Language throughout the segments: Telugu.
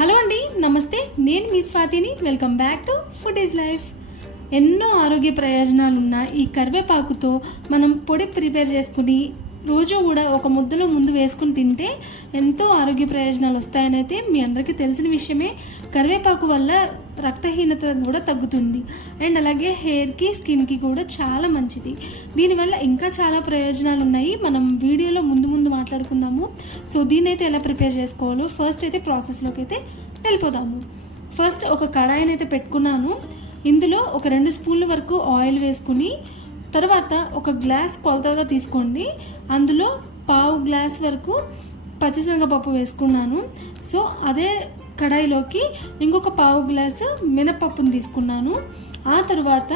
హలో అండి, నమస్తే. నేను మీ స్వాతిని. Welcome back to food is life. ఎన్నో ఆరోగ్య ప్రయోజనాలు ఉన్న ఈ కరివేపాకుతో మనం పొడి ప్రిపేర్ చేసుకుని రోజు కూడా ఒక ముద్దలో ముందు వేసుకుని తింటే ఎంతో ఆరోగ్య ప్రయోజనాలు వస్తాయని అయితే మీ అందరికీ తెలిసిన విషయమే. కరివేపాకు వల్ల రక్తహీనత కూడా తగ్గుతుంది అండ్ అలాగే హెయిర్కి, స్కిన్కి కూడా చాలా మంచిది. దీనివల్ల ఇంకా చాలా ప్రయోజనాలు ఉన్నాయి. మనం వీడియోలో ముందు మాట్లాడుకుందాము. సో దీన్ని అయితే ఎలా ప్రిపేర్ చేసుకోవాలో ఫస్ట్ అయితే ప్రాసెస్లోకి అయితే వెళ్ళిపోదాము. ఫస్ట్ ఒక కడాయిని అయితే పెట్టుకున్నాను. ఇందులో ఒక 2 స్పూన్ల వరకు ఆయిల్ వేసుకుని తర్వాత ఒక గ్లాస్ కొలతగా తీసుకోండి. అందులో పావు గ్లాస్ వరకు పచ్చిశనగపప్పు వేసుకున్నాను. సో అదే కడాయిలోకి ఇంకొక పావు గ్లాసు మినపప్పును తీసుకున్నాను. ఆ తర్వాత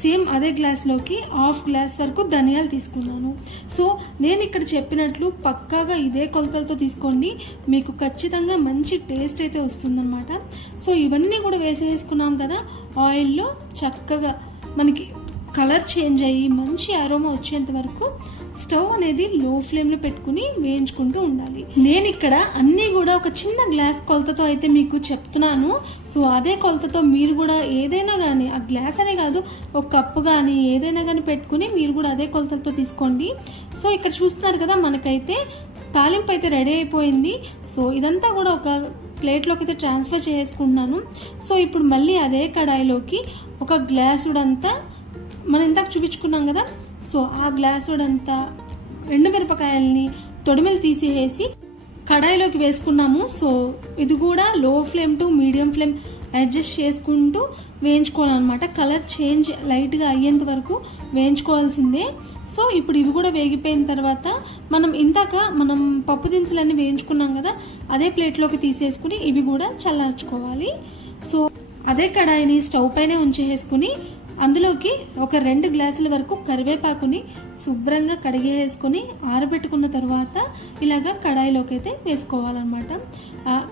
సేమ్ అదే గ్లాస్లోకి హాఫ్ గ్లాస్ వరకు ధనియాలు తీసుకున్నాను. సో నేను ఇక్కడ చెప్పినట్లు పక్కాగా ఇదే కొలతలతో తీసుకోండి, మీకు ఖచ్చితంగా మంచి టేస్ట్ అయితే వస్తుందన్నమాట. సో ఇవన్నీ కూడా వేసేసుకున్నాం కదా, ఆయిల్లో చక్కగా మనకి కలర్ చేంజ్ అయ్యి మంచి అరోమా వచ్చేంత వరకు స్టవ్ అనేది లో ఫ్లేమ్లో పెట్టుకుని వేయించుకుంటూ ఉండాలి. నేను ఇక్కడ అన్నీ కూడా ఒక చిన్న గ్లాస్ కొలతతో అయితే మీకు చెప్తున్నాను. సో అదే కొలతతో మీరు కూడా ఏదైనా కానీ, ఆ గ్లాస్ అనే కాదు, ఒక కప్పు కానీ ఏదైనా కానీ పెట్టుకుని మీరు కూడా అదే కొలతలతో తీసుకోండి. సో ఇక్కడ చూస్తున్నారు కదా, మనకైతే తాలింపు అయితే రెడీ అయిపోయింది. సో ఇదంతా కూడా ఒక ప్లేట్లోకి అయితే ట్రాన్స్ఫర్ చేసుకుంటున్నాను. సో ఇప్పుడు మళ్ళీ అదే కడాయిలోకి ఒక గ్లాసుడంతా మనం ఇందాక చూపించుకున్నాం కదా, సో ఆ గ్లాసుడంతా ఎండుమిరపకాయల్ని తొడిమెలు తీసేసి కడాయిలోకి వేసుకున్నాము. సో ఇది కూడా లో flame to medium flame adjust చేసుకుంటూ వేయించుకోవాలన్నమాట. కలర్ చేంజ్ లైట్గా అయ్యేంత వరకు వేయించుకోవాల్సిందే. సో ఇప్పుడు ఇవి కూడా వేగిపోయిన తర్వాత మనం పప్పు దినుసులన్నీ వేయించుకున్నాం కదా, అదే ప్లేట్లోకి తీసేసుకుని ఇవి కూడా చల్లార్చుకోవాలి. సో అదే కడాయిని స్టవ్ పైనే ఉంచేసుకుని అందులోకి ఒక 2 గ్లాసుల వరకు కరివేపాకుని శుభ్రంగా కడిగేసుకొని ఆరబెట్టుకున్న తర్వాత ఇలాగా కడాయిలోకి అయితే వేసుకోవాలన్నమాట.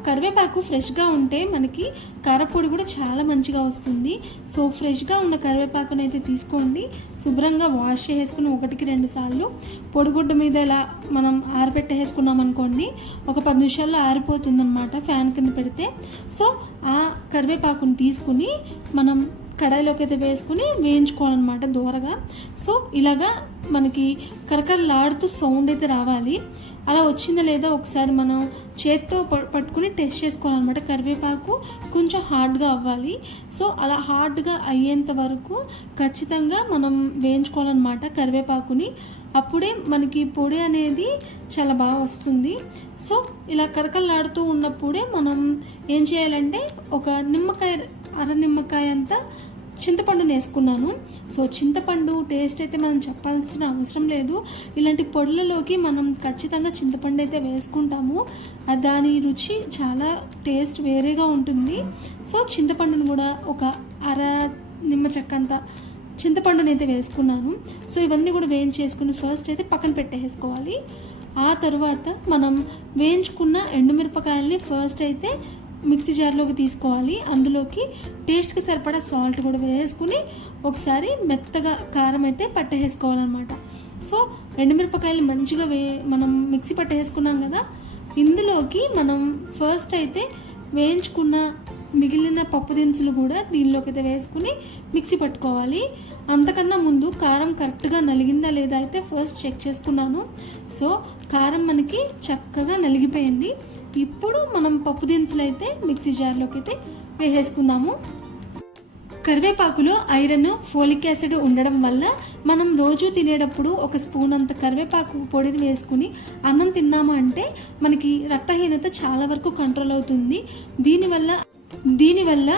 కరివేపాకు ఫ్రెష్గా ఉంటే మనకి కారపొడి కూడా చాలా మంచిగా వస్తుంది. సో ఫ్రెష్గా ఉన్న కరివేపాకుని అయితే తీసుకోండి, శుభ్రంగా వాష్ చేసుకుని 1కి 2 సార్లు పొడిగుడ్డ మీద ఇలా మనం ఆరబెట్టేసుకున్నాం అనుకోండి, ఒక 10 నిమిషాల్లో ఆరిపోతుంది అనమాట ఫ్యాన్ కింద పెడితే. సో ఆ కరివేపాకుని తీసుకుని మనం కడాయిలోకి అయితే వేసుకుని వేయించుకోవాలన్నమాట దూరగా. సో ఇలాగా మనకి కరకరలాడుతూ సౌండ్ అయితే రావాలి. అలా వచ్చిందా లేదా ఒకసారి మనం చేత్తో పట్టుకుని టెస్ట్ చేసుకోవాలన్నమాట. కరివేపాకు కొంచెం హార్డ్గా అవ్వాలి. సో అలా హార్డ్గా అయ్యేంత వరకు ఖచ్చితంగా మనం వేయించుకోవాలన్నమాట కరివేపాకుని. అప్పుడే మనకి పొడి అనేది చాలా బాగా వస్తుంది. సో ఇలా కరకరలాడుతూ ఉన్నప్పుడే మనం ఏం చేయాలంటే ఒక అర నిమ్మకాయ అంతా చింతపండుని వేసుకున్నాను. సో చింతపండు టేస్ట్ అయితే మనం చెప్పాల్సిన అవసరం లేదు. ఇలాంటి పొడులలోకి మనం ఖచ్చితంగా చింతపండు అయితే వేసుకుంటాము. దాని రుచి చాలా టేస్ట్ వేరేగా ఉంటుంది. సో చింతపండును కూడా ఒక అర నిమ్మ చెక్క అంతా చింతపండుని అయితే వేసుకున్నాను. సో ఇవన్నీ కూడా వేయించేసుకుని ఫస్ట్ అయితే పక్కన పెట్టేసుకోవాలి. ఆ తర్వాత మనం వేయించుకున్న ఎండుమిరపకాయల్ని ఫస్ట్ అయితే మిక్సీ జార్లోకి తీసుకోవాలి. అందులోకి టేస్ట్కి సరిపడా సాల్ట్ కూడా వేసుకుని ఒకసారి మెత్తగా కారం అయితే పట్టేసుకోవాలన్నమాట. సో ఎండుమిరపకాయలు మంచిగా మనం మిక్సీ పట్టేసుకున్నాం కదా, ఇందులోకి మనం ఫస్ట్ అయితే వేయించుకున్న మిగిలిన పప్పు దినుసులు కూడా దీనిలోకి అయితే వేసుకుని మిక్సీ పట్టుకోవాలి. అంతకన్నా ముందు కారం కరెక్ట్గా నలిగిందా లేదా అయితే ఫస్ట్ చెక్ చేసుకున్నాను. సో కారం మనకి చక్కగా నలిగిపోయింది. ఇప్పుడు మనం పప్పు దినుసులు అయితే మిక్సీ జార్లోకి అయితే వేసేసుకుందాము. కరివేపాకులో ఐరన్, ఫోలిక్ యాసిడ్ ఉండడం వల్ల మనం రోజు తినేటప్పుడు ఒక స్పూన్ అంత కరివేపాకు పొడిని వేసుకుని అన్నం తిన్నాము అంటే మనకి రక్తహీనత చాలా వరకు కంట్రోల్ అవుతుంది. దీనివల్ల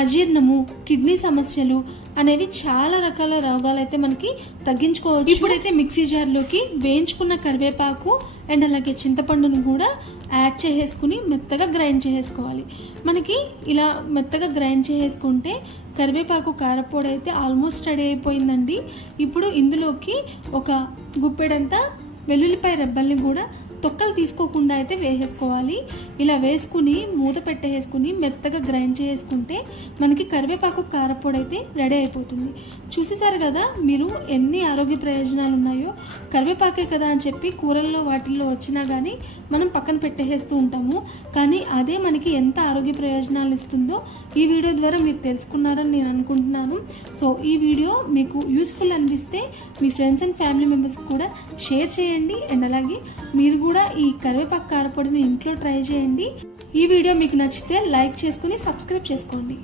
అజీర్ణము, కిడ్నీ సమస్యలు అనేవి చాలా రకాల రోగాలు అయితే మనకి తగ్గించుకోవచ్చు. ఇప్పుడైతే మిక్సీ జార్లోకి వేయించుకున్న కరివేపాకు అండ్ అలాగే చింతపండును కూడా యాడ్ చేసుకుని మెత్తగా గ్రైండ్ చేసుకోవాలి. మనకి ఇలా మెత్తగా గ్రైండ్ చేసుకుంటే కరివేపాకు కారపొడి అయితే ఆల్మోస్ట్ రెడీ అయిపోయిందండి. ఇప్పుడు ఇందులోకి ఒక గుప్పెడంతా వెల్లుల్లిపాయ రెబ్బల్ని కూడా తొక్కలు తీసుకోకుండా అయితే వేసేసుకోవాలి. ఇలా వేసుకుని మూత పెట్టేసుకుని మెత్తగా గ్రైండ్ చేసుకుంటే మనకి కరివేపాకు కారపొడి అయితే రెడీ అయిపోతుంది. చూసేసారు కదా మీరు ఎన్ని ఆరోగ్య ప్రయోజనాలు ఉన్నాయో. కరివేపాకే కదా అని చెప్పి కూరల్లో వాటిల్లో వచ్చినా కానీ మనం పక్కన పెట్టేస్తూ ఉంటాము, కానీ అదే మనకి ఎంత ఆరోగ్య ప్రయోజనాలు ఇస్తుందో ఈ వీడియో ద్వారా మీరు తెలుసుకున్నారని నేను అనుకుంటున్నాను. సో ఈ వీడియో మీకు యూస్ఫుల్ అనిపిస్తే మీ ఫ్రెండ్స్ అండ్ ఫ్యామిలీ మెంబర్స్కి కూడా షేర్ చేయండి. అండ్ అలాగే మీరు కూడా ఈ కరివేపాకు కారపొడిని ఇంట్లో ట్రై చేయండి. ఈ వీడియో మీకు నచ్చితే లైక్ చేసుకుని సబ్స్క్రైబ్ చేసుకోండి.